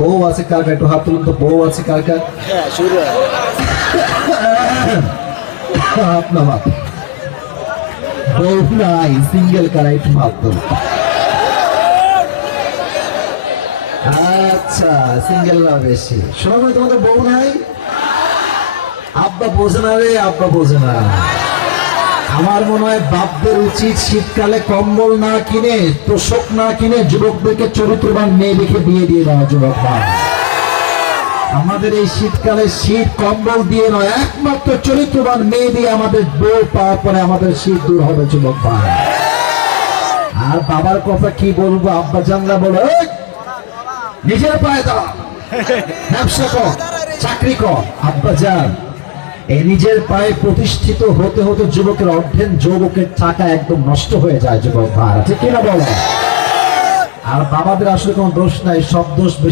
বউ আছে কার কার? একটু হাত তুলুন তো, বউ আছে কার কার? হাত নামা। বউ নাই, সিঙ্গেল কারা? একটু হাত তুলুন। আচ্ছা, সিঙ্গেল না বেশি। শোনো ভাই, তোমাদের বউ নাই? আব্বা বোঝে না রে, আব্বা বোঝে না। আমার মনে হয় বাপদের উচিত শীতকালে কম্বল না কিনে, তোষক না কিনে যুবকদেরকে চরিত্রবান মেয়ে দেখে বিয়ে দিয়ে দেওয়া। যুবক ভাই, আমাদের এই শীতকালে শীত কম্বল দিয়ে নয়, একমাত্র চরিত্রবান মেয়ে দিয়ে আমাদের বউ পাওয়ার পরে আমাদের শীত দূর হবে। যুবক ভাই, আর বাবার কথা কি বলবো, আব্বা জানলা বলে নিজের পায়ে দাঁড়া, ব্যবসা কর, চাকরি কর। আব্বা যান, এই নিজের পায়ে প্রতিষ্ঠিত হতে হতে যুবকের অর্ধেক যুবকের টাকা একদম নষ্ট হয়ে যায়। যুবক ভাই, ঠিক কিনা বলো? আর বাবাদের আসলে কোনো দোষ নাই, সব দোষ